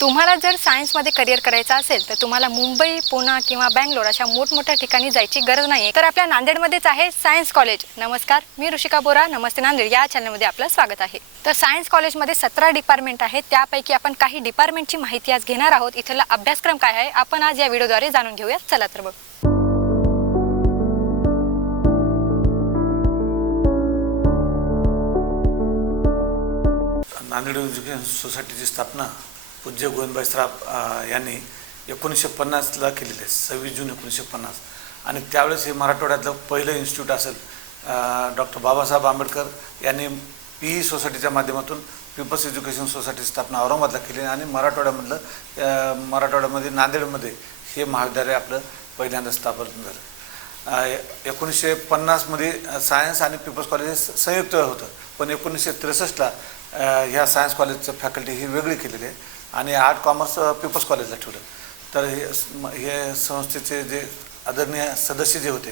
तुम्हाला जर सायन्समध्ये करिअर करायचं असेल तर तुम्हाला मुंबई पुणे किंवा बँगलोर अशा मोठमोठ्या ठिकाणी जायची गरज नाही तर आपल्या नांदेडमध्येच आहे सायन्स कॉलेज. नमस्कार मी ऋषिका बोरा. नमस्ते नांदेड. या चॅनलमध्ये आपलं स्वागत आहे. तर सायन्स कॉलेजमध्ये सतरा डिपार्टमेंट आहेत. त्यापैकी आपण काही डिपार्टमेंटची माहिती आज घेणार आहोत. इथला अभ्यासक्रम काय आहे आपण आज या व्हिडिओद्वारे जाणून घेऊया चला तर बघ. नांदेड एज्युकेशन सोसायटीची स्थापना पूज्य गोविंदभाई सराफ यांनी एकोणीसशे पन्नासला केलेले आहे सव्वीस जून एकोणीसशे पन्नास. आणि त्यावेळेस हे मराठवाड्यातलं पहिलं इन्स्टिट्यूट असेल डॉक्टर बाबासाहेब आंबेडकर यांनी पी ई सोसायटीच्या माध्यमातून पीपल्स एज्युकेशन सोसायटी स्थापना औरंगाबादला केली आणि मराठवाड्यामधलं मराठवाड्यामध्ये नांदेडमध्ये हे महाविद्यालय आपलं पहिल्यांदा स्थापन झालं. एकोणीसशे पन्नासमध्ये सायन्स आणि पीपल्स कॉलेज हे संयुक्त होतं पण एकोणीसशे त्रेसष्टला ह्या सायन्स कॉलेजचं फॅकल्टी ही वेगळी केलेली आहे. आणि आर्ट कॉमर्स पीपल्स कॉलेजला ठेवलं. तर हे हे संस्थेचे जे आदरणीय सदस्य जे होते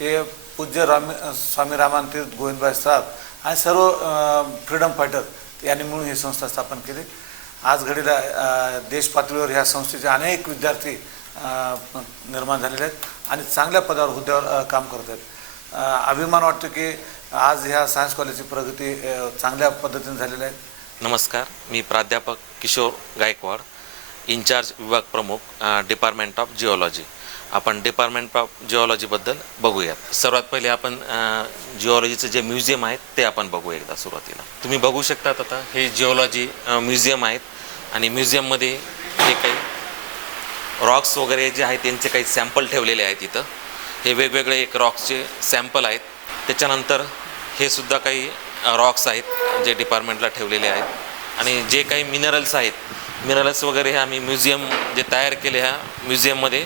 हे पूज्य राम स्वामी रामान तीर्थ गोविंदभाई सराफ आणि सर्व फ्रीडम फायटर यांनी मिळून ही संस्था स्थापन केली. आज घडीला अ, देश पातळीवर ह्या संस्थेचे अनेक विद्यार्थी निर्माण झालेले आहेत आणि चांगल्या पदावर हुद्द्यावर काम करत आहेत. अ, अभिमान वाटतो की आज ह्या सायन्स कॉलेजची प्रगती अ, चांगल्या पद्धतीने झालेली आहे. नमस्कार मी प्राध्यापक किशोर गायकवाड इन्चार्ज विभाग प्रमुख डिपार्टमेंट ऑफ जिओलॉजी आपण डिपार्टमेंट ऑफ जिओलॉजीबद्दल बघूयात. सर्वात पहिले आपण जिओलॉजीचं जे म्युझियम आहे ते आपण बघू एकदा सुरुवातीला. तुम्ही बघू शकतात आता हे जिओलॉजी म्युझियम आहेत. आणि म्युझियममध्ये हे काही रॉक्स वगैरे जे आहेत त्यांचे काही सॅम्पल ठेवलेले आहेत इथं. हे वेगवेगळे एक रॉक्सचे सॅम्पल आहेत. त्याच्यानंतर हे सुद्धा काही रॉक्स आहेत जे डिपार्टमेंटला ठेवलेले आहेत. आणि जे काही मिनरल्स आहेत मिनरल्स वगैरे हे आम्ही म्युझियम जे तयार केले ह्या म्युझियममध्ये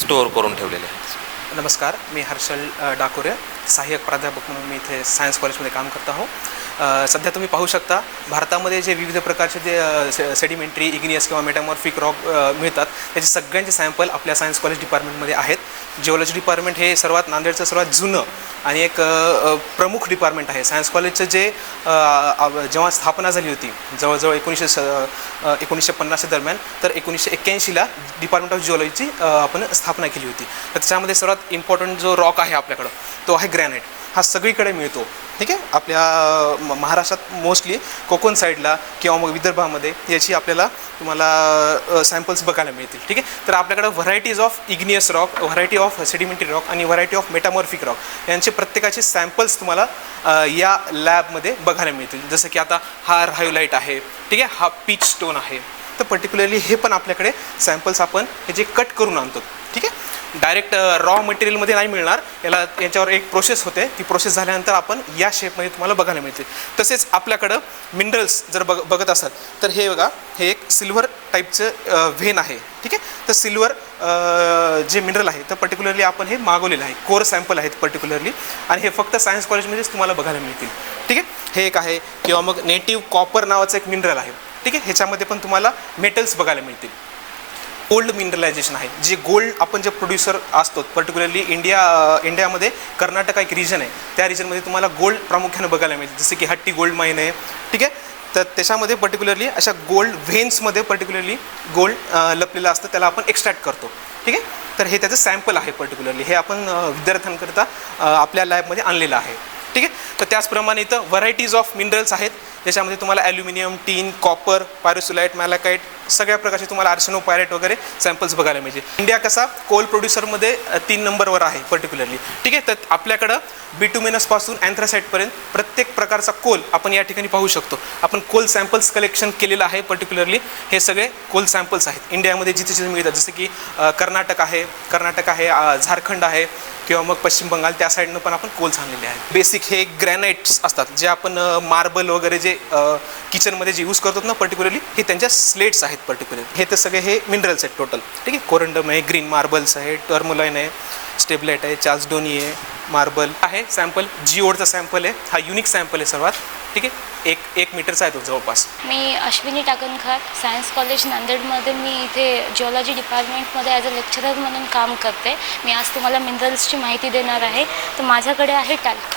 स्टोअर करून ठेवलेले आहेत. नमस्कार मी हर्षल डाकोरे सहाय्यक प्राध्यापक म्हणून मी इथे सायन्स कॉलेजमध्ये काम करत आहो. सध्या तुम्ही पाहू शकता भारतामध्ये जे विविध प्रकारचे जे से सेडिमेंटरी इग्नियस किंवा मेटामॉर्फिक रॉक मिळतात त्याचे सगळ्यांचे सॅम्पल आपल्या सायन्स कॉलेज डिपार्टमेंटमध्ये आहेत. जिओलॉजी डिपार्टमेंट हे सर्वात नांदेडचं सर्वात जुनं आणि एक प्रमुख डिपार्टमेंट आहे. सायन्स कॉलेजचं जे जेव्हा स्थापना झाली होती जवळजवळ एकोणीसशे स एकोणीसशे पन्नासच्या दरम्यान तर एकोणीसशे एक्क्याऐंशीला डिपार्टमेंट ऑफ जिओलॉजीची आपण स्थापना केली होती. तर त्याच्यामध्ये सर्वात इम्पॉर्टंट जो रॉक आहे आपल्याकडं तो आहे ग्रॅनाईट हा सगळीकडे मिळतो. ठीक आहे? आपल्या म- महाराष्ट्रात मोस्टली कोकण साईडला किंवा मग विदर्भामध्ये याची आपल्याला तुम्हाला सॅम्पल्स बघायला मिळतील. ठीक आहे? तर आपल्याकडं varieties of igneous rock variety of sedimentary rock आणि व्हरायटी ऑफ मेटामॉर्फिक रॉक यांचे प्रत्येकाचे सॅम्पल्स तुम्हाला या लॅबमध्ये बघायला मिळतील. जसं की आता हा रायोलाईट आहे. ठीक आहे? हा पीच स्टोन आहे. तर पर्टिक्युलरली हे पण आपल्याकडे सॅम्पल्स आपण हे जे कट करून आणतो. ठीक आहे? डायरेक्ट रॉ मटेरियलमध्ये नाही मिळणार. याला याच्यावर एक प्रोसेस होते. ती प्रोसेस झाल्यानंतर आपण या शेपमध्ये तुम्हाला बघायला मिळते. तसेच आपल्याकडं मिनरल्स जर बघ बघत असाल तर हे बघा हे एक सिल्वर टाईपचं व्हेन आहे. ठीक आहे? तर सिल्वर जे मिनरल आहे तर पर्टिक्युलरली आपण हे मागवलेलं आहे. कोर सॅम्पल आहेत पर्टिक्युलरली आणि हे फक्त सायन्स कॉलेजमध्येच तुम्हाला बघायला मिळतील. ठीक आहे? हे एक आहे. किंवा मग नेटिव्ह कॉपर नावाचं एक मिनरल आहे. ठीक आहे? ह्याच्यामध्ये पण तुम्हाला मेटल्स बघायला मिळतील. गोल्ड मिनरलायझेशन आहे. जे गोल्ड आपण जे प्रोड्युसर असतो पर्टिक्युलरली इंडिया इंडियामध्ये कर्नाटक एक रिजन आहे. त्या रिजनमध्ये तुम्हाला गोल्ड प्रामुख्याने बघायला मिळते जसे की हट्टी गोल्ड माईन आहे. ठीक आहे? तर त्याच्यामध्ये पर्टिक्युलरली अशा गोल्ड व्हेन्समध्ये पर्टिक्युलरली गोल्ड लपलेलं असतं. त्याला आपण एक्स्ट्रॅक्ट करतो. ठीक आहे? तर हे त्याचं सॅम्पल आहे पर्टिक्युलरली हे आपण विद्यार्थ्यांकरता आपल्या लॅबमध्ये आणलेलं आहे. ठीक आहे? तर त्याचप्रमाणे इथं व्हरायटीज ऑफ मिनरल्स आहेत. ज्याच्यामध्ये तुम्हाला ॲल्युमिनियम टीन कॉपर पायरोसुलाइट मॅलाकाईट सगळ्या प्रकारचे तुम्हाला आर्सेनो पायरेट वगैरे सॅम्पल्स बघायला मिळतील. इंडिया कसा? कोल प्रोड्युसरमध्ये तीन नंबरवर आहे पर्टिक्युलरली ठीक आहे? तर आपल्याकडं बिटुमिनसपासून अँथ्रासाईटपर्यंत प्रत्येक प्रकारचा कोल आपण या ठिकाणी पाहू शकतो. आपण कोल सॅम्पल्स कलेक्शन केलेलं आहे पर्टिक्युलरली हे सगळे कोल सॅम्पल्स आहेत. इंडियामध्ये जिथे जिथे मिळतात जसं की कर्नाटक आहे कर्नाटक आहे झारखंड आहे किंवा मग पश्चिम बंगाल त्या साईडनं पण आपण कोल्स आणलेले आहेत. बेसिक हे ग्रॅनाइट्स असतात जे आपण मार्बल वगैरे जे किचनमध्ये जे यूज करतो ना पर्टिक्युलरली हे त्यांच्या स्लेट्स आहेत पर्टिक्युलर हे तर सगळे हे मिनरल्स आहेत टोटल ठीक आहे? कोरंडम आहे ग्रीन मार्बल्स आहे टर्मोलाईन आहे स्टेबलाईट आहे चार्ल्सडोनी आहे मार्बल आहे सॅम्पल जिओडचा सॅम्पल आहे. हा युनिक सॅम्पल आहे सर्वात. ठीक आहे? एक एक मीटरचा आहे तो जवळपास. मी अश्विनी टाकणखार सायन्स कॉलेज नांदेडमध्ये मी इथे जिओलॉजी डिपार्टमेंटमध्ये ॲज अ लेक्चरर म्हणून काम करते. मी आज तुम्हाला मिनरल्सची माहिती देणार आहे. तर माझ्याकडे आहे टॅल्क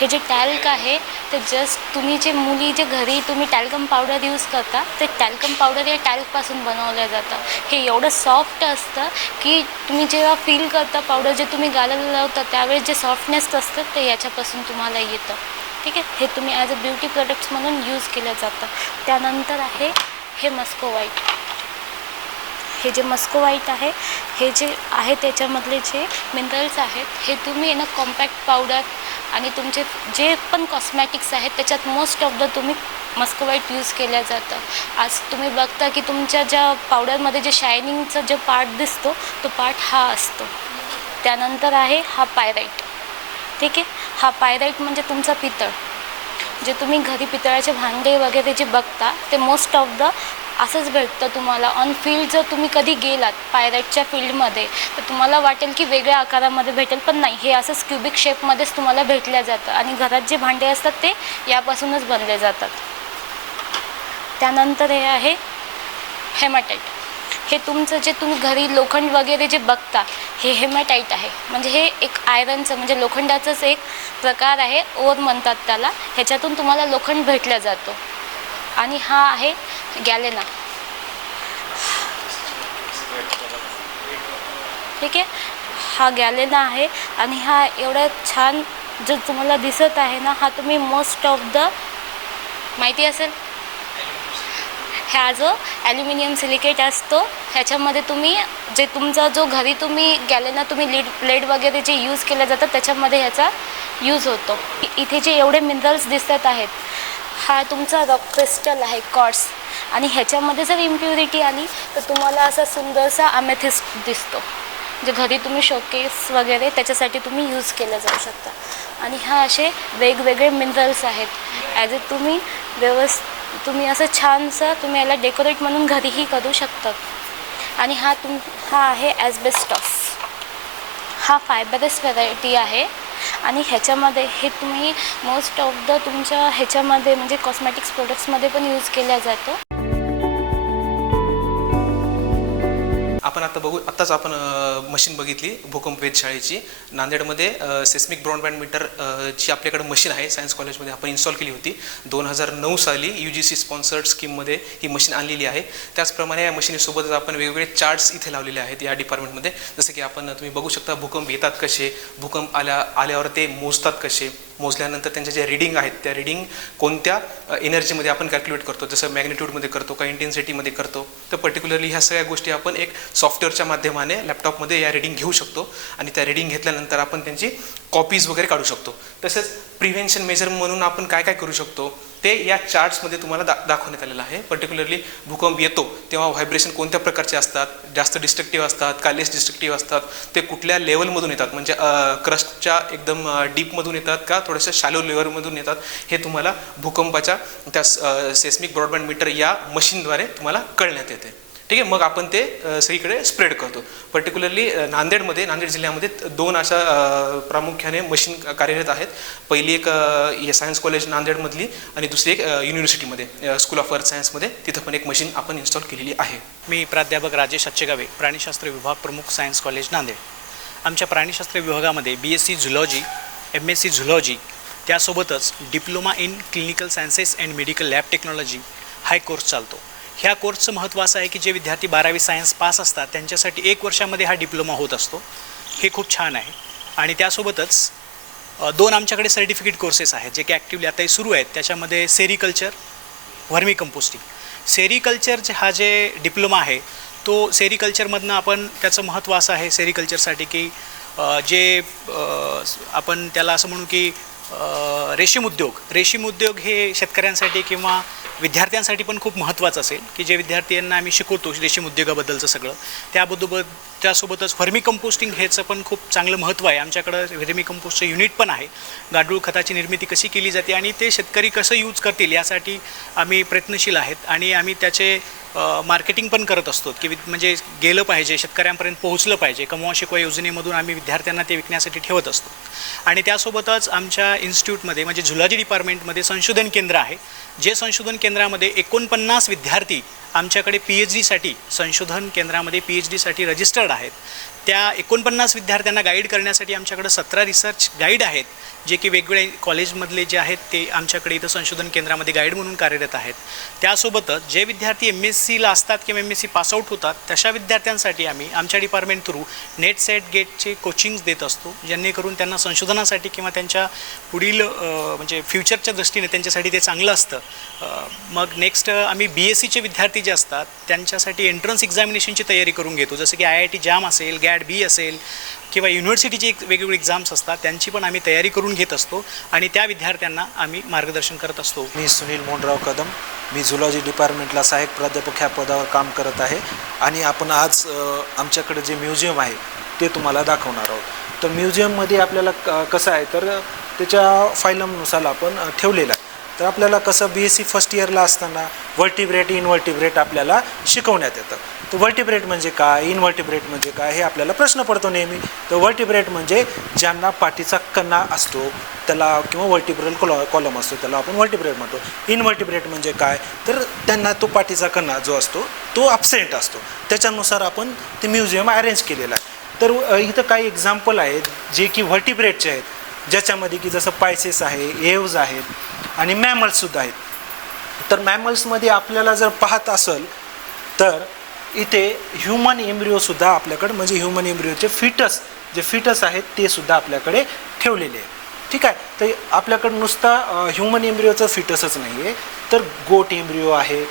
हे जे टॅल्क आहे ते जस्ट तुम्ही जे मुली जे घरी तुम्ही टॅल्कम पावडर यूज करता ते टॅल्कम पावडर या टॅल्कपासून बनवलं जातं. हे एवढं सॉफ्ट असतं की तुम्ही जेव्हा फील करता पावडर जे तुम्ही गालाला लावता त्यावेळेस जे सॉफ्टनेस असतं ते याच्यापासून तुम्हाला येतं. ठीक आहे? हे तुम्ही ॲज अ ब्युटी प्रोडक्ट्स म्हणून यूज केलं जातं. त्यानंतर आहे हे मस्को व्हाईट हे जे मस्को व्हाईट आहे हे जे आहे त्याच्यामधले जे मिनरल्स आहेत हे तुम्ही ना कॉम्पॅक्ट पावडर आणि तुमचे जे पण कॉस्मॅटिक्स आहेत त्याच्यात मोस्ट ऑफ द तुम्ही मस्कोवाईट यूज केलं जातं. आज तुम्ही बघता की तुमच्या ज्या पावडरमध्ये जे शायनिंगचा जो पार्ट दिसतो तो पार्ट हा असतो. त्यानंतर आहे हा पायराईट ठीक आहे? हा पायराईट म्हणजे तुमचा पितळ. जे तुम्ही घरी पितळाचे भांडे वगैरे जे बघता ते मोस्ट ऑफ द असंच भेटतं तुम्हाला. ऑन फील्ड जर तुम्ही कधी गेलात पायराईटच्या फील्डमध्ये तर तुम्हाला वाटेल की वेगळ्या आकारामध्ये भेटेल पण नाही. हे असंच क्युबिक शेपमध्येच तुम्हाला भेटल्या जातं. आणि घरात जे भांडे असतात ते यापासूनच बनले जातात. त्यानंतर हे आहे हेमाटाईट हे तुमचं जे तुम्ही घरी लोखंड वगैरे जे बघता हे हेमॅटाईट आहे. म्हणजे हे एक आयरनचं म्हणजे लोखंडाचंच एक प्रकार आहे ओर म्हणतात त्याला. ह्याच्यातून तुम्हाला लोखंड भेटलं जातो. आणि हा आहे गॅलेना. ठीक आहे? हा गॅलेना आहे आणि हा एवढा छान जो तुम्हाला दिसत आहे ना हा तुम्ही मोस्ट ऑफ द माहिती असेल? हा जो ॲल्युमिनियम सिलिकेट असतो. ह्याच्यामध्ये तुम्ही जे तुमचा जो घरी तुम्ही गॅलेना तुम्ही लीड प्लेट वगैरे जे यूज केल्या जातं त्याच्यामध्ये ह्याचा यूज होतो. इथे जे एवढे मिनरल्स दिसत आहेत हा तुमचा रॉक क्रिस्टल आहे कॉर्ड्स आणि ह्याच्यामध्ये जर इम्प्युरिटी आली तर तुम्हाला असा सुंदरसा अमेथिस्ट दिसतो. जे घरी तुम्ही शोकेस वगैरे त्याच्यासाठी तुम्ही यूज केलं जाऊ शकता. आणि हा असे वेगवेगळे मिनरल्स आहेत. ॲज अ तुम्ही व्यवस्थ तुम्ही असं छानसं तुम्ही याला डेकोरेट म्हणून घरीही करू शकतात. आणि हा तुम हा आहे ॲजबेस्टॉस हा फायबरस व्हरायटी आहे. आणि ह्याच्यामध्ये हे तुम्ही मोस्ट ऑफ द तुमच्या ह्याच्यामध्ये म्हणजे कॉस्मॅटिक्स प्रोडक्ट्समध्ये पण यूज केला जातो. आपण आता बघू आत्ताच आपण मशीन बघितली भूकंप वेधशाळेची नांदेडमध्ये सेस्मिक ब्रॉडबँड मीटर जी ची आपल्याकडे मशीन आहे. सायन्स कॉलेजमध्ये आपण इन्स्टॉल केली होती. दोन हजार नऊ साली यू जी सी स्पॉन्सर्ड स्कीममध्ये ही मशीन आणलेली आहे. त्याचप्रमाणे या मशीनीसोबतच आपण वेगवेगळे चार्ट्स इथे लावलेले आहेत या डिपार्टमेंटमध्ये जसं की आपण तुम्ही बघू शकता भूकंप येतात कसे? भूकंप आल्या आल्यावर ते मोजतात कसे? मोजल्यानंतर त्यांच्या ज्या रिडिंग आहेत त्या रिडिंग कोणत्या एनर्जीमध्ये आपण कॅल्क्युलेट करतो? जसं मॅग्नेट्यूडमध्ये करतो का इंटेन्सिटीमध्ये करतो? तर पर्टिक्युलरली ह्या सगळ्या गोष्टी आपण एक सॉफ्टवेअरच्या माध्यमाने लॅपटॉपमध्ये या रिडिंग घेऊ शकतो. आणि त्या रिडिंग घेतल्यानंतर आपण त्यांची कॉपीज वगैरे काढू शकतो. तसेच प्रिव्हेन्शन मेजर म्हणून आपण काय काय करू शकतो ते या चार्ट्समध्ये तुम्हाला दा दाखवण्यात आलेलं आहे. पर्टिक्युलरली भूकंप येतो तेव्हा व्हायब्रेशन कोणत्या प्रकारचे असतात जास्त डिस्ट्रक्टिव्ह असतात का लेस डिस्ट्रक्टिव्ह असतात ते कुठल्या लेवलमधून येतात? म्हणजे क्रस्टच्या एकदम डीपमधून येतात का थोडंसं शॅलो लेवलमधून येतात? हे तुम्हाला भूकंपाच्या त्या सेस्मिक ब्रॉडबँड मीटर या मशीनद्वारे तुम्हाला कळण्यात येते. ठीक आहे? मग आपण ते सगळीकडे स्प्रेड करतो. पर्टिक्युलरली नांदेडमध्ये नांदेड जिल्ह्यामध्ये दोन अशा प्रामुख्याने मशीन कार्यरत आहेत. पहिली एक सायन्स कॉलेज नांदेडमधली आणि दुसरी एक युनिव्हर्सिटीमध्ये स्कूल ऑफ अर्थ सायन्समध्ये तिथं पण एक मशीन आपण इन्स्टॉल केलेली आहे. मी प्राध्यापक राजेश अच्छेगावे प्राणीशास्त्र विभाग प्रमुख सायन्स कॉलेज नांदेड. आमच्या प्राणीशास्त्र विभागामध्ये B S C zoology M S C zoology त्यासोबतच diploma in clinical sciences and medical lab technology हा एक कोर्स चालतो. ह्या कोर्सचं महत्त्व असं आहे की जे विद्यार्थी बारावी सायन्स पास असतात त्यांच्यासाठी एक वर्षामध्ये हा डिप्लोमा होत असतो. हे खूप छान आहे. आणि त्यासोबतच दोन आमच्याकडे सर्टिफिकेट कोर्सेस आहेत जे की ॲक्टिवली आताही सुरू आहेत. त्याच्यामध्ये सेरिकल्चर व्हर्मी कंपोस्टिंग सेरिकल्चर हा जे डिप्लोमा आहे तो सेरिकल्चरमधनं आपण त्याचं महत्त्व असं आहे सेरिकल्चरसाठी की जे आपण त्याला असं म्हणू की रेशीम उद्योग. रेशीम उद्योग हे शेतकऱ्यांसाठी किंवा विद्यार्थ्यांसाठी पण खूप महत्त्वाचं असेल की जे विद्यार्थ्यांना आम्ही शिकवतो रेशीम उद्योगाबद्दलचं सगळं. त्याबरोबर त्यासोबतच व्हर्मी कंपोस्टिंग ह्याचं पण खूप चांगलं महत्त्व आहे. आमच्याकडं व्हर्मी कंपोस्टचं युनिट पण आहे. गांडूळ खताची निर्मिती कशी केली जाते आणि ते शेतकरी कसं यूज करतील यासाठी आम्ही प्रयत्नशील आहेत. आणि आम्ही त्याचे मार्केटिंग पण करत असतो की म्हणजे गेलं पाहिजे शेतकऱ्यांपर्यंत पोहोचलं पाहिजे. कमवा शिकवा योजनेमधून आम्ही विद्यार्थ्यांना ते विकण्यासाठी ठेवत असतो. आणि त्यासोबतच आमच्या इन्स्टिट्यूटमध्ये म्हणजे झुलॉजी डिपार्टमेंटमध्ये संशोधन केंद्र आहे. जे संशोधन केंद्रामध्ये एकोणपन्नास विद्यार्थी आमच्याकडे पी एच डीसाठी संशोधन केंद्रामध्ये पी एच डीसाठी रजिस्टर्ड आहेत. त्या एकोणपन्नास विद्यार्थ्यांना गाईड करण्यासाठी आमच्याकडे सतरा रिसर्च गाईड आहेत जे की वेगवेगळे कॉलेजमधले जे आहेत ते आमच्याकडे इथं संशोधन केंद्रामध्ये गाईड म्हणून कार्यरत आहेत. त्यासोबतच जे विद्यार्थी एम एस सीला असतात किंवा एम एस सी पासआउट होतात तशा विद्यार्थ्यांसाठी आम्ही आमच्या डिपार्टमेंट थ्रू नेट सेट गेटचे कोचिंग्स देत असतो जेणेकरून त्यांना संशोधनासाठी किंवा त्यांच्या पुढील म्हणजे फ्युचरच्या दृष्टीने त्यांच्यासाठी ते चांगलं असतं. मग नेक्स्ट आम्ही बी एस सीचे विद्यार्थी जे असतात त्यांच्यासाठी एंट्रन्स एक्झामिनेशनची तयारी करून घेतो. जसं की आय आय टी जाम असेल गॅ गॅट बी असेल किंवा युनिव्हर्सिटीची एक वेगवेगळी एक्झाम्स असतात त्यांची पण आम्ही तयारी करून घेत असतो आणि त्या विद्यार्थ्यांना आम्ही मार्गदर्शन करत असतो. मी सुनील मोहनराव कदम मी झुलॉजी डिपार्टमेंटला सहाय्यक प्राध्यापक ह्या पदावर काम करत आहे आणि आपण आज आमच्याकडे जे म्युझियम आहे ते तुम्हाला दाखवणार आहोत. तर म्युझियममध्ये आपल्याला क- कसं आहे तर त्याच्या फायलमनुसार आपण ठेवलेलं आहे. तर आपल्याला कसं बी एस सी फर्स्ट इयरला असताना वर्टिब्रेट इनवर्टिब्रेट आपल्याला शिकवण्यात येतं. तर वर्टिब्रेट म्हणजे काय? इनवर्टिब्रेट म्हणजे काय? हे आपल्याला प्रश्न पडतो नेहमी. तर वर्टिब्रेट म्हणजे ज्यांना पाठीचा कणा असतो त्याला किंवा वर्टिब्रल कॉल कॉलम असतो त्याला आपण वर्टिब्रेट म्हणतो. इनवर्टिब्रेट म्हणजे काय? तर त्यांना तो पाठीचा कणा जो असतो तो अपसेंट असतो. त्याच्यानुसार आपण ते म्युझियम अरेंज केलेलं आहे. तर इथं काही एक्झाम्पल आहेत जे की व्हर्टिब्रेटचे आहेत. ज्याच्यामध्ये की जसं पायसेस आहे एव्ज आहेत. आणि मॅमल्ससुद्धा आहेत. तर मॅमल्समध्ये आपल्याला जर पाहत असेल तर इथे ह्युमन एम्ब्रिओसुद्धा आपल्याकडे म्हणजे ह्युमन एम्ब्रिओचे फिटस जे फिटस आहेत ते सुद्धा आपल्याकडे ठेवलेले आहे ठीक आहे? तर आपल्याकडे नुसता ह्युमन एम्ब्रिओचं फिटसच नाही आहे तर गोट एम्ब्रिओ आहे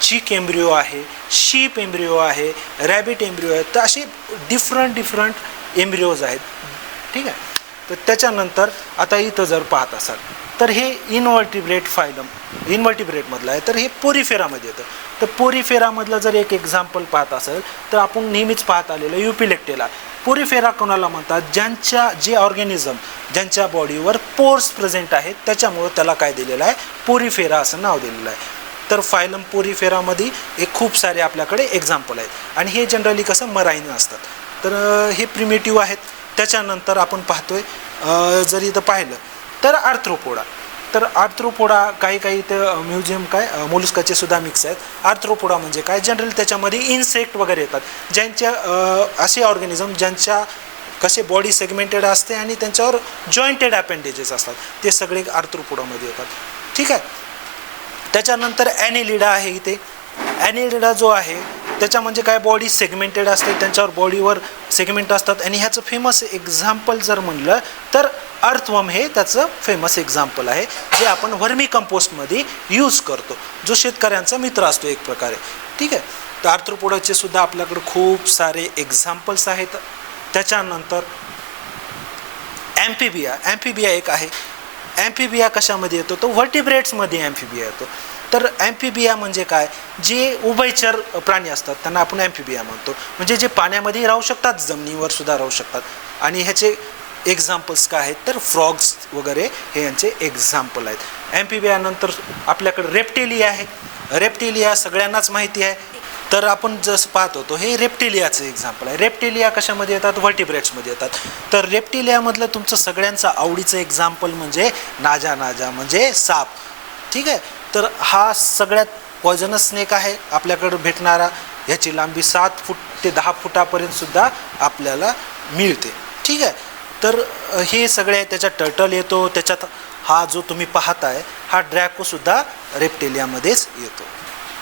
चीक एम्ब्रिओ आहे शीप एम्ब्रिओ आहे रॅबिट एम्ब्रिओ आहे तर असे डिफरंट डिफरंट एम्ब्रिओज आहेत. ठीक आहे? तर त्याच्यानंतर आता इथं जर पाहत असाल तर हे इनवर्टिब्रेट फायलम इनवर्टिब्रेटमधलं आहे. तर हे पोरीफेरामध्ये येतं. तर पोरीफेरामधलं जर एक एक्झाम्पल पाहत असेल तर आपण नेहमीच पाहत आलेलं युपिलेक्टेला पोरीफेरा कोणाला म्हणतात? ज्यांच्या जे ऑर्गॅनिझम ज्यांच्या बॉडीवर पोर्स प्रेझेंट आहेत त्याच्यामुळं त्याला काय दिलेलं आहे? पोरीफेरा असं नाव दिलेलं आहे. तर फायलम पोरीफेरामध्ये एक खूप सारे आपल्याकडे एक्झाम्पल आहेत. आणि हे जनरली कसं? मराईन असतात. तर हे प्रिमेटिव्ह आहेत. त्याच्यानंतर आपण पाहतोय अं, जर इथं पाहिलं तर आर्थ्रोपोडा तर आर्थ्रोपोडा काही काही इथं म्युझियम काय मोलुस्काचे सुद्धा मिक्स आहेत. आर्थ्रोपोडा म्हणजे काय? जनरली त्याच्यामध्ये इन्सेक्ट वगैरे येतात. ज्यांच्या असे ऑर्गॅनिझम ज्यांच्या कसे बॉडी सेगमेंटेड असते आणि त्यांच्यावर जॉईंटेड अपेंडेजेस असतात. ते सगळे आर्थ्रोपोडामध्ये येतात. ठीक आहे? त्याच्यानंतर ॲनिलिडा आहे इथे. ॲनिलिडा जो आहे त्याच्या म्हणजे काय? बॉडी सेगमेंटेड असते. त्यांच्यावर बॉडीवर सेगमेंट असतात. आणि ह्याचं फेमस एक्झाम्पल जर म्हणलं तर अर्थवम हे त्याचं फेमस एक्झाम्पल आहे जे आपण व्हर्मी कंपोस्टमध्ये यूज करतो जो शेतकऱ्यांचा मित्र असतो एक प्रकारे. ठीक आहे? तर आर्थ्रोपोडाचे सुद्धा आपल्याकडे खूप सारे एक्झाम्पल्स आहेत. त्याच्यानंतर ॲम्फिबिया ॲम्फिबिया एक आहे. ॲम्फिबिया कशामध्ये येतो? तो व्हर्टिब्रेट्समध्ये ॲम्फिबिया येतो. तर ॲम्फिबिया म्हणजे काय? जे उभयचर प्राणी असतात त्यांना आपण ॲम्फिबिया म्हणतो. म्हणजे जे पाण्यामध्ये राहू शकतात जमिनीवर सुद्धा राहू शकतात. आणि ह्याचे एक्झाम्पल्स काय आहेत? तर फ्रॉग्स वगैरे हे यांचे एक्झाम्पल आहेत. ॲम्फिबियानंतर आपल्याकडे रेप्टेलिया आहे. रेप्टेलिया सगळ्यांनाच माहिती आहे. तर आपण जसं पाहत होतो हे रेप्टेलियाचं एक्झाम्पल आहे. रेप्टेलिया कशामध्ये येतात? व्हर्टिब्रेट्समध्ये येतात. तर रेप्टेलियामधलं तुमचं सगळ्यांचं आवडीचं एक्झाम्पल म्हणजे नाजा नाजा म्हणजे साप. ठीक आहे? तर हा सगळ्यात पॉयझनस स्नेक आहे आपल्याकडं भेटणारा. ह्याची लांबी सात फूट ते दहा फुटापर्यंतसुद्धा आपल्याला मिळते. ठीक आहे? तर हे सगळे त्याच्यात टर्टल येतो. त्याच्यात हा जो तुम्ही पाहताय हा ड्रॅकोसुद्धा रेप्टेलियामध्येच येतो.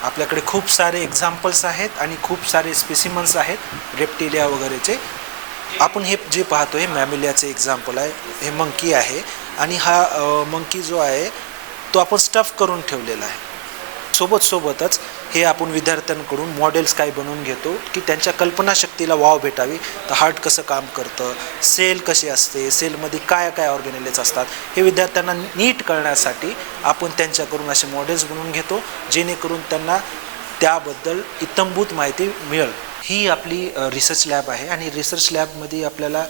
आपल्याकडे खूप सारे एक्झाम्पल्स आहेत आणि खूप सारे स्पेसिमन्स आहेत रेप्टेलिया वगैरेचे. आपण हे जे पाहतो हे मॅमिलियाचे एक्झाम्पल आहे हे मंकी आहे. आणि हा मंकी जो आहे तो आपण स्टफ करून ठेवलेला आहे. सोबत सोबतच हे आपण विद्यार्थ्यांकडून मॉडेल्स काय बनवून घेतो की त्यांच्या कल्पनाशक्तीला वाव भेटावी तर हार्ट कसं काम करतं सेल कशी असते सेलमध्ये काय काय ऑर्गॅनिलेज असतात हे विद्यार्थ्यांना नीट कळण्यासाठी आपण त्यांच्याकडून असे मॉडेल्स बनवून घेतो जेणेकरून त्यांना त्याबद्दल इतंभूत माहिती मिळेल. ही आपली रिसर्च लॅब आहे आणि रिसर्च लॅबमध्ये आपल्याला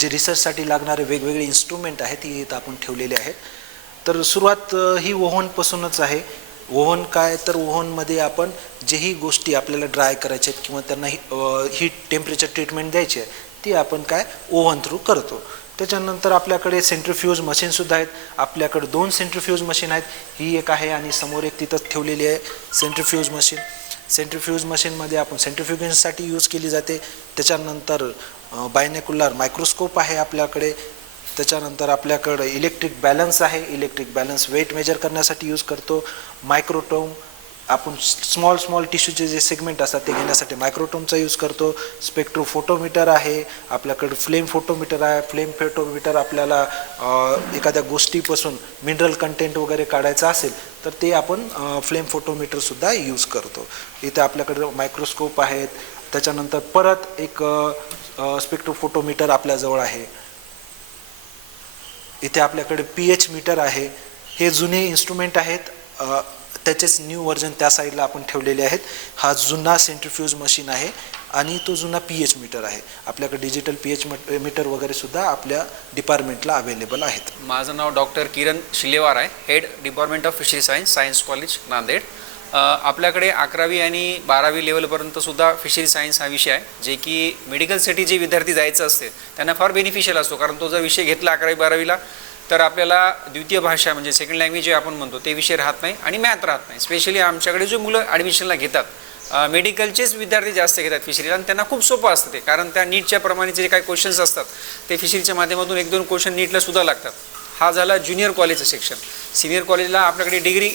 जे रिसर्चसाठी लागणारे वेगवेगळे इन्स्ट्रुमेंट आहेत ती इथं आपण ठेवलेले आहेत. तर सुरुवात ही ओव्हनपासूनच आहे ओव्हन काय तर ओव्हनमध्ये आपण जेही गोष्टी आपल्याला ड्राय करायच्या आहेत किंवा त्यांना ही हीट टेम्परेचर ट्रीटमेंट द्यायची आहे ती आपण काय ओव्हन थ्रू करतो. त्याच्यानंतर आपल्याकडे सेंट्रीफ्यूज मशीनसुद्धा आहेत. आपल्याकडे दोन सेंट्रीफ्यूज मशीन आहेत. ही एक आहे आणि समोर एक तिथं ठेवलेली आहे सेंट्रीफ्यूज मशीन सेंट्रीफ्यूज मशीनमध्ये आपण सेंट्रिफ्युगेशनसाठी यूज केली जाते. त्याच्यानंतर बायनेकुलर मायक्रोस्कोप आहे आपल्याकडे. त्याच्यानंतर आपल्याकडं इलेक्ट्रिक बॅलन्स आहे. इलेक्ट्रिक बॅलन्स वेट मेजर करण्यासाठी यूज करतो. मायक्रोटोम आपण स्मॉल स्मॉल टिश्यूचे जे सेगमेंट असतात ते घेण्यासाठी मायक्रोटोमचा यूज करतो. स्पेक्ट्रो फोटोमीटर आहे. आपल्याकडे फ्लेम फोटोमीटर आहे. फ्लेम फोटोमीटर आपल्याला एखाद्या गोष्टीपासून मिनरल कंटेंट वगैरे काढायचं असेल तर ते आपण फ्लेम फोटोमीटरसुद्धा यूज करतो. इथे आपल्याकडे मायक्रोस्कोप आहेत. त्याच्यानंतर परत एक स्पेक्ट्रोफोटोमीटर आपल्याजवळ आहे. इथे आपल्याकडे पी एच मीटर आहे. हे जुने इन्स्ट्रुमेंट आहेत. त्याचेच न्यू व्हर्जन त्या साईडला आपण ठेवलेले आहेत. हा जुना सेंट्रिफ्यूज मशीन आहे आणि तो जुना पी एच मीटर आहे. आपल्याकडे डिजिटल पी एच मीटर वगैरे सुद्धा आपल्या डिपार्टमेंटला अवेलेबल आहेत. माझं नाव डॉक्टर किरण शिलेवार आहे. Head department of fishery science science college Nanded. आपल्याकडे अकरावी आणि बारावी लेवलपर्यंत सुद्धा फिशरी सायन्स हा विषय आहे जे की मेडिकलसाठी जे विद्यार्थी जायचं असते त्यांना फार बेनिफिशियल असतो. कारण तो जर विषय घेतला अकरावी बारावीला तर आपल्याला द्वितीय भाषा म्हणजे सेकंड लँग्वेज जे आपण म्हणतो ते विषय राहत नाही आणि मॅथ राहत नाही. स्पेशली आमच्याकडे जे मुलं ॲडमिशनला घेतात मेडिकलचेच विद्यार्थी जास्त घेतात फिशरीला आणि त्यांना खूप सोपं असतं ते. कारण त्या नीटच्या प्रमाणे जे काही क्वेश्चन्स असतात ते फिशरीच्या माध्यमातून एक दोन क्वेश्चन नीटला सुद्धा लागतात. हा झाला ज्युनियर कॉलेजचं सेक्शन सिनियर कॉलेजला आपल्याकडे डिग्री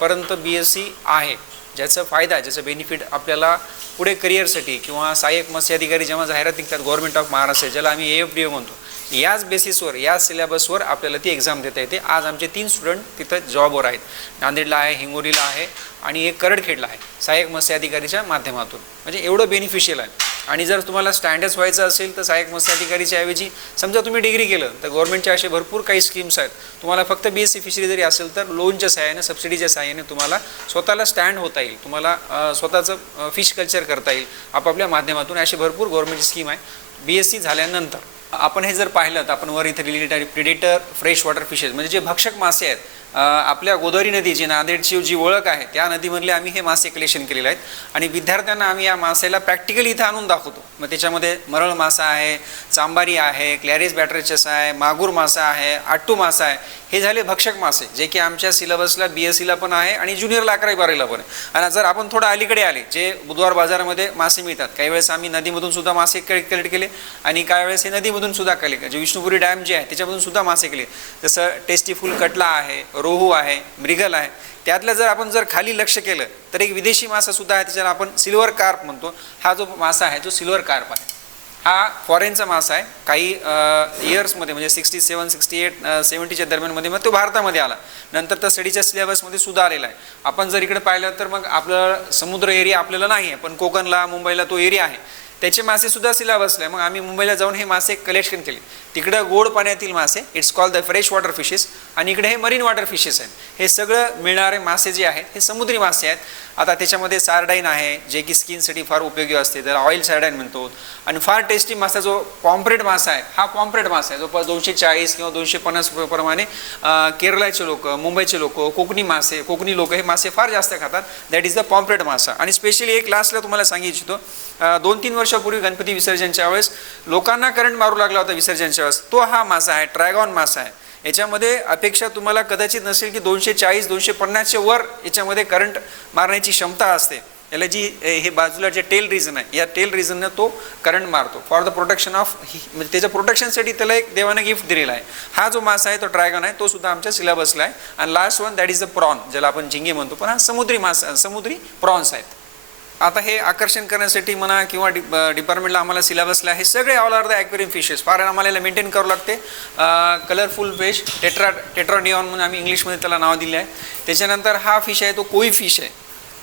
पर्यंत बी एस सी आहे. ज्याचा फायदा ज्याचं बेनिफिट आपल्याला पुढे करिअरसाठी किंवा सहाय्यक मत्स्य अधिकारी जेव्हा जाहिरात निघतात गव्हर्नमेंट ऑफ महाराष्ट्र ज्याला आम्ही ए एफ डी ओ म्हणतो याच बेसिसवर याच सिलेबसवर आपल्याला ती एक्झाम देता येते. आज आमचे तीन स्टुडंट तिथं जॉबवर आहेत. नांदेडला आहे हिंगोलीला आहे आणि एक करडखेडला आहे. सहाय्यक मत्स्य अधिकारीच्या माध्यमातून. म्हणजे एवढं बेनिफिशियल आहे. आणि जर तुम्हाला स्टँडर्ड्स व्हायचं असेल तर सहाय्यक मत्स्य अधिकारीच्या ऐवजी समजा तुम्ही डिग्री केलं तर गव्हर्नमेंटच्या असे भरपूर काही स्कीम्स आहेत. तुम्हाला फक्त बी एस सी फिशरी जरी असेल तर लोनच्या सहाय्याने सबसिडीच्या सहाय्याने तुम्हाला स्वतःला स्टँड होता येईल. तुम्हाला स्वतःचं फिश कल्चर करता येईल. आपापल्या माध्यमातून अशी भरपूर गव्हर्नमेंटची स्कीम आहे. बी एस सी झाल्यानंतर आपण हे जर पाहिलं तर आपण वर इथे related predator fresh water fishes म्हणजे जे भक्षक मासे आहेत आपल्या गोदावरी नदीची नांदेडची जी ओळख आहे त्या नदीमधले आम्ही हे मासे कलेक्शन केलेले आहेत. आणि विद्यार्थ्यांना आम्ही या मासेला प्रॅक्टिकली इथं आणून दाखवतो. मग त्याच्यामध्ये मरळ मासा आहे चांबारी आहे क्लॅरिस बॅटरेचस आहे मागूर मासा आहे आट्टू मासा आहे. हे झाले भक्षक मासे जे की आमच्या सिलेबसला बी एस सीला पण आहे आणि ज्युनियरला अकरावी बारावीला पण आहे. आणि जर आपण थोडं अलीकडे आले जे बुधवार बाजारामध्ये मासे मिळतात काही वेळेस आम्ही नदीमधून सुद्धा मासे कलेक्ट कलेक्ट केले आणि काही वेळेस हे नदीमधून सुद्धा कलेक्ट जे विष्णुपुरी डॅम जे आहे त्याच्यामधून सुद्धा मासे केले. जसं टेस्टी फुल कटला आहे रोहू आहे मृगल आहे त्यातलं जर आपण जर खाली लक्ष केलं तर एक विदेशी मासासुद्धा आहे त्याच्याला आपण सिल्वर कार्प म्हणतो. हा जो मासा आहे जो सिल्वर कार्प आहे हा फॉरेनचा मासा आहे. काही इयर्समध्ये म्हणजे सिक्स्टी सेवन सिक्स्टी एट सेवन्टीच्या दरम्यानमध्ये मग तो भारतामध्ये आला. नंतर तर स्टडीच्या सिलेबसमध्ये सुद्धा आलेला आहे. आपण जर इकडे पाहिलं तर मग आपलं समुद्र एरिया आपल्याला नाही आहे पण कोकणला मुंबईला तो एरिया आहे. त्याचे मासेसुद्धा सिलेबसला आहे. मग आम्ही मुंबईला जाऊन हे मासे कलेक्शन केले. तिकडं गोड पाण्यातील मासे it's call the fresh water fishes आणि इकडे हे मरीन वॉटर फिशेस आहेत. हे सगळं मिळणारे मासे जे आहेत हे समुद्री मासे आहेत. आता त्याच्यामध्ये सारडाईन आहे जे की स्किनसाठी फार उपयोगी असते त्याला ऑइल सारडाईन म्हणतो. आणि फार टेस्टी मासा जो पॉम्प्रेट मासा आहे हा पॉम्प्रेट मासा आहे. जवळपास दोनशे चाळीस किंवा दोनशे पन्नास रुपयाप्रमाणे अं, केरळाचे लोक मुंबईचे लोक कोकणी मासे कोकणी लोक हे मासे फार जास्त खातात. दॅट इज द पॉम्प्रेट मासा. आणि स्पेशली एक लास्टला तुम्हाला सांगू इच्छितो दोन तीन वर्षापूर्वी गणपती विसर्जनच्या वेळेस लोकांना करंट मारू लागला होता विसर्जनच्या वेळेस तो हा मासा आहे ट्रॅगॉन मासा आहे. याच्यामध्ये अपेक्षा तुम्हाला कदाचित नसेल की दोनशे चाळीस दोनशे पन्नासच्या वर याच्यामध्ये करंट मारण्याची क्षमता असते. याला जी हे बाजूला जे टेल रिझन आहे या टेल रिझननं तो करंट मारतो. फॉर द प्रोटेक्शन ऑफ म्हणजे त्याच्या प्रोटेक्शनसाठी त्याला एक देवानं गिफ्ट दिलेला आहे. हा जो मासा आहे तो ड्रॅगन आहे तो सुद्धा आमच्या सिलेबसला आहे. आणि last one that is the prawn ज्याला आपण झिंगे म्हणतो. पण हा समुद्री मासा समुद्री प्रॉन्स आहेत. आता हे आकर्षण करण्यासाठी म्हणा किंवा डि डिपार्टमेंटला आम्हाला सिलेबसला हे सगळे all are the aquarium fishes फार आम्हाला याला मेंटेन करावं लागते. कलरफुल फिश टेट्रा टेट्राडिऑन म्हणून आम्ही इंग्लिशमध्ये त्याला नाव दिलं आहे त्याच्यानंतर हा फिश आहे तो कोई फिश आहे.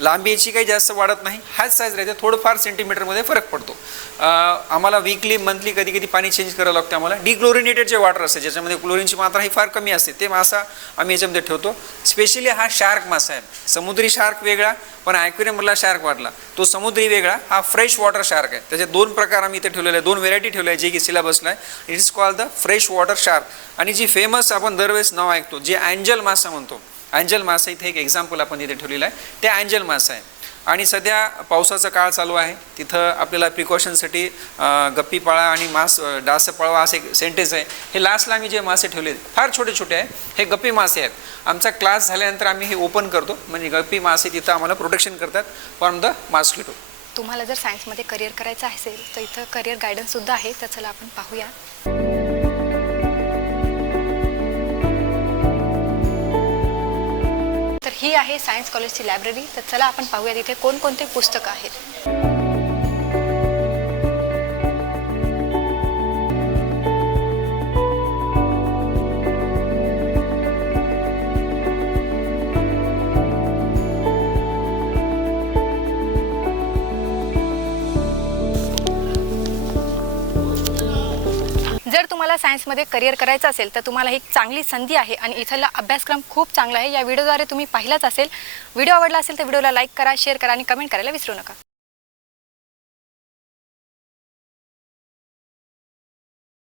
लांबी याची काही जास्त वाढत नाही. हाच साईज राहते. थोडंफार सेंटीमीटरमध्ये फरक पडतो. आम्हाला वीकली मंथली कधी कधी पाणी चेंज करावं लागतं आम्हाला. डिक्लोरिनेटेड जे वॉटर असते ज्याच्यामध्ये क्लोरीनची मात्रा ही फार कमी असते ते मासा आम्ही याच्यामध्ये ठेवतो. स्पेशली हा शार्क मासा आहे. समुद्री शार्क वेगळा पण ॲक्वेरियमला शार्क वाढला. तो समुद्री वेगळा हा फ्रेश वॉटर शार्क आहे. त्याचे दोन प्रकार आम्ही इथे ठेवलेले आहे दोन व्हेरायटी ठेवल्या आहे जे की सिलेबसला आहे. It is call the fresh water shark आणि जी फेमस आपण दरवेळेस नाव ऐकतो जे अँजल मासा म्हणतो. अँजल मासा इथे एक एक्झाम्पल आपण इथे ठेवलेलं आहे. ते अँजल मासा आहे. आणि सध्या पावसाचा काळ चालू आहे. तिथं आपल्याला प्रिकॉशनसाठी गप्पी पाळा आणि मास डास पळवा असे एक सेंटेन्स आहे. हे लास्टला आम्ही जे मासे ठेवले फार छोटे छोटे आहे. हे गप्पी मासे आहेत. आमचा क्लास झाल्यानंतर आम्ही हे ओपन करतो. म्हणजे गप्पी मासे तिथं आम्हाला प्रोटेक्शन करतात फ्रॉम द मास्किटो तुम्हाला जर सायन्समध्ये करिअर करायचं असेल तर इथं करिअर गायडन्ससुद्धा आहे. तर चला आपण पाहूया. ही आहे सायन्स कॉलेजची लायब्ररी. तर चला आपण पाहूया तिथे कोणकोणते पुस्तकं आहेत. तुम्हाला सायन्समध्ये करिअर करायचं असेल तर तुम्हाला ही चांगली संधी आहे आणि इथला अभ्यासक्रम खूप चांगला आहे. या व्हिडिओद्वारे तुम्ही पाहिलाच असेल. व्हिडिओ आवडला असेल तर व्हिडिओला लाईक करा शेअर करा आणि कमेंट करायला विसरू नका.